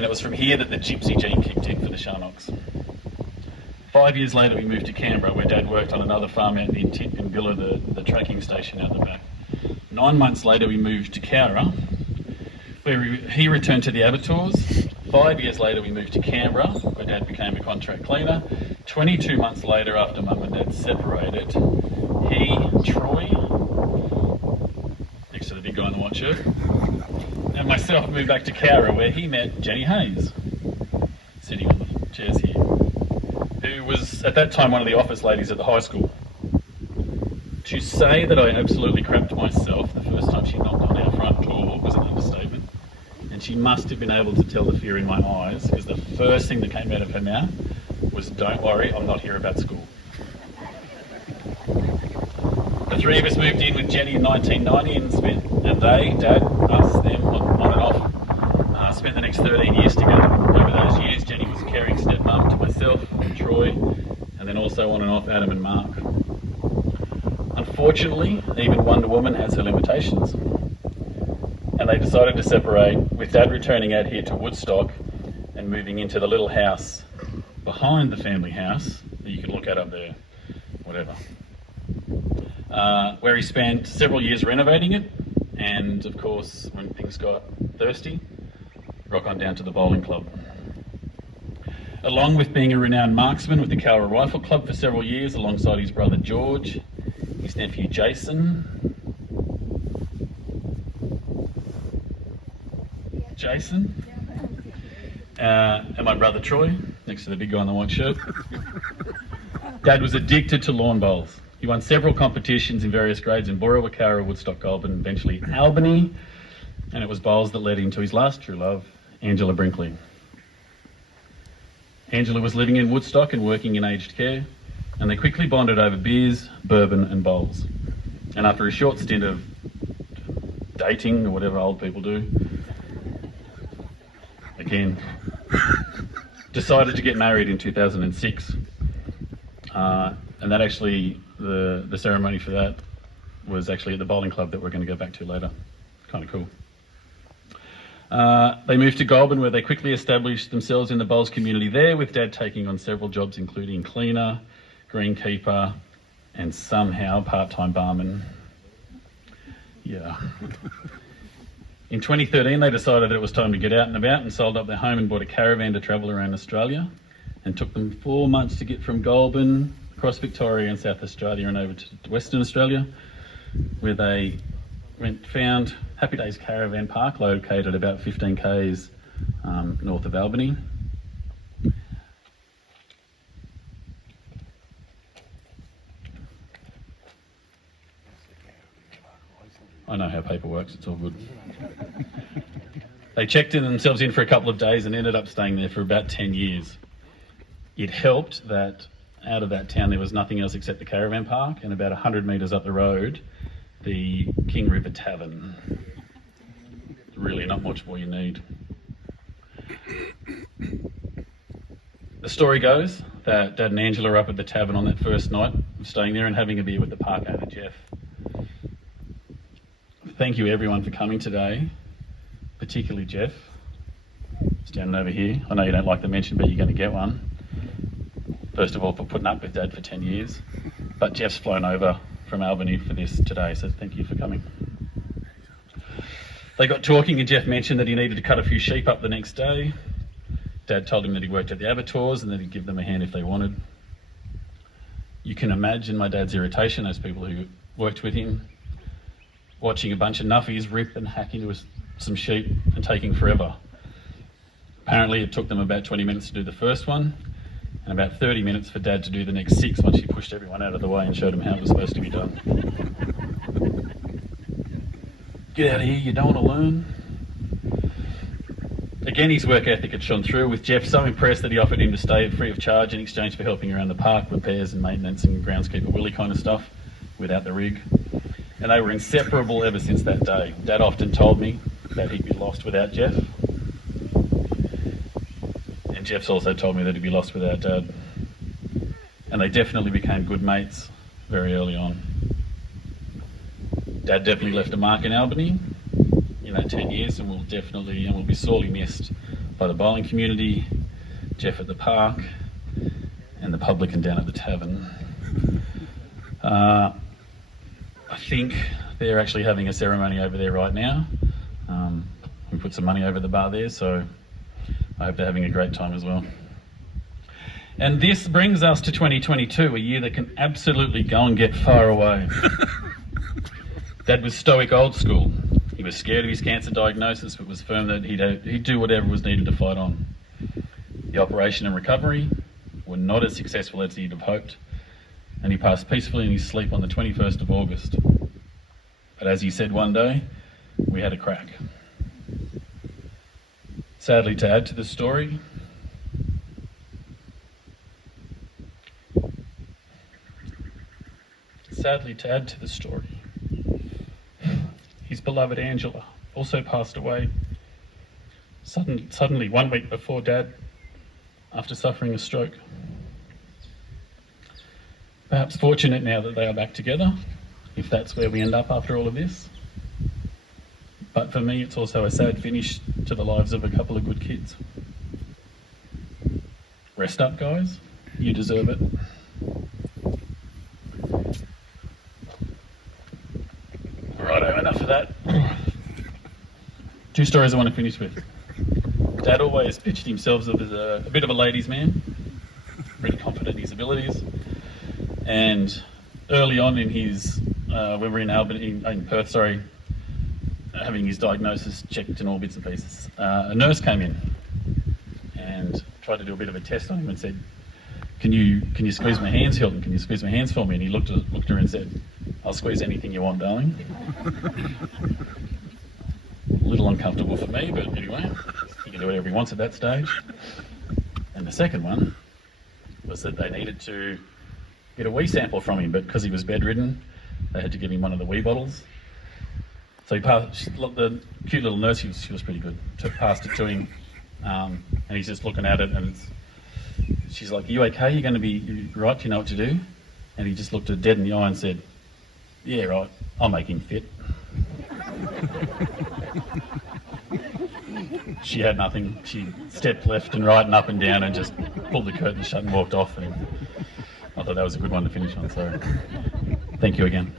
And it was from here that the gypsy gene kicked in for the Charnocks. 5 years later, we moved to Canberra, where Dad worked on another farm out in Billa, the tracking station out the back. 9 months later, we moved to Cowra, where he returned to the abattoirs. 5 years later, we moved to Canberra, where Dad became a contract cleaner. 22 months later, after Mum and Dad separated, he, Troy, next to the big guy in the white shirt, and myself moved back to Cowra, where he met Jenny Hayes, sitting on the chairs here, who was at that time one of the office ladies at the high school. To say that I absolutely crapped myself the first time she knocked on our front door was an understatement. And she must have been able to tell the fear in my eyes, because the first thing that came out of her mouth was, "Don't worry, I'm not here about school." The three of us moved in with Jenny in 1990 and they, Dad, us, them, on and off, spent the next 13 years together. Over those years, Jenny was a caring stepmum to myself, Troy, and then also on and off Adam and Mark. Unfortunately, even Wonder Woman has her limitations. And they decided to separate, with Dad returning out here to Woodstock and moving into the little house behind the family house that you can look at up there, whatever, where he spent several years renovating it. And of course, when things got thirsty, rock on down to the bowling club. Along with being a renowned marksman with the Cowra Rifle Club for several years, alongside his brother George, his nephew Jason, and my brother Troy, next to the big guy in the white shirt. Dad was addicted to lawn bowls. He won several competitions in various grades in Borewa, Cowra, Woodstock, Goulburn, and eventually Albany, and it was bowls that led him to his last true love, Angela Brinkley. Angela was living in Woodstock and working in aged care, and they quickly bonded over beers, bourbon and bowls. And after a short stint of dating, or whatever old people do, again, decided to get married in 2006. And that actually, the ceremony for that was actually at the bowling club that we're going to go back to later. Kind of cool. They moved to Goulburn, where they quickly established themselves in the bowls community there, with Dad taking on several jobs, including cleaner, greenkeeper, and somehow part-time barman. Yeah. In 2013, they decided that it was time to get out and about and sold up their home and bought a caravan to travel around Australia, and took them 4 months to get from Goulburn across Victoria and South Australia and over to Western Australia, where they found Happy Days Caravan Park, located about 15 k's north of Albany. I know how paper works, it's all good. They checked themselves in for a couple of days and ended up staying there for about 10 years. It helped that out of that town there was nothing else except the caravan park, and about 100 metres up the road, the King River Tavern. Really not much more you need. The story goes that Dad and Angela were up at the tavern on that first night of staying there and having a beer with the park owner, Jeff. Thank you everyone for coming today, particularly Jeff, standing over here. I know you don't like the mention, but you're going to get one. First of all, for putting up with Dad for 10 years, but Jeff's flown over from Albany for this today, so thank you for coming. They got talking and Jeff mentioned that he needed to cut a few sheep up the next day. Dad told him that he worked at the abattoirs and that he'd give them a hand if they wanted. You can imagine my dad's irritation, those people who worked with him, watching a bunch of nuffies rip and hack into some sheep and taking forever. Apparently it took them about 20 minutes to do the first one, and about 30 minutes for Dad to do the next 6 once he pushed everyone out of the way and showed them how it was supposed to be done. Get out of here, you don't want to learn. Again, his work ethic had shone through, with Jeff so impressed that he offered him to stay free of charge in exchange for helping around the park, repairs and maintenance and groundskeeper Willie kind of stuff, without the rig. And they were inseparable ever since that day. Dad often told me that he'd be lost without Jeff. And Jeff's also told me that he'd be lost without Dad. And they definitely became good mates very early on. Dad definitely left a mark in Albany in that 10 years and will be sorely missed by the bowling community, Jeff at the park, and the publican down at the tavern. I think they're actually having a ceremony over there right now. We put some money over the bar there, so I hope they're having a great time as well. And this brings us to 2022, a year that can absolutely go and get far away. Dad was stoic old school. He was scared of his cancer diagnosis, but was firm that he'd do whatever was needed to fight on. The operation and recovery were not as successful as he'd have hoped, and he passed peacefully in his sleep on the 21st of August. But as he said one day, we had a crack. Sadly, to add to the story, his beloved Angela also passed away suddenly 1 week before Dad, after suffering a stroke. Perhaps fortunate now that they are back together, if that's where we end up after all of this. But for me, it's also a sad finish to the lives of a couple of good kids. Rest up, guys. You deserve it. Righto, enough of that. Two stories I want to finish with. Dad always pictured himself as a bit of a ladies' man, really confident in his abilities. And early on in his, when we were in Perth, having his diagnosis checked in all bits and pieces, a nurse came in and tried to do a bit of a test on him and said, Can you squeeze my hands, Hilton? Can you squeeze my hands for me? And he looked at her and said, I'll squeeze anything you want, darling. A little uncomfortable for me, but anyway, he can do whatever he wants at that stage. And the second one was that they needed to get a wee sample from him, but because he was bedridden, they had to give him one of the wee bottles. So he passed, the cute little nurse, she was pretty good, passed it to him, and he's just looking at it, and she's like, are you okay? You're going to be right? Do you know what to do? And he just looked her dead in the eye and said, yeah, right, I'll make him fit. She had nothing. She stepped left and right and up and down and just pulled the curtain shut and walked off. And I thought that was a good one to finish on, so thank you again.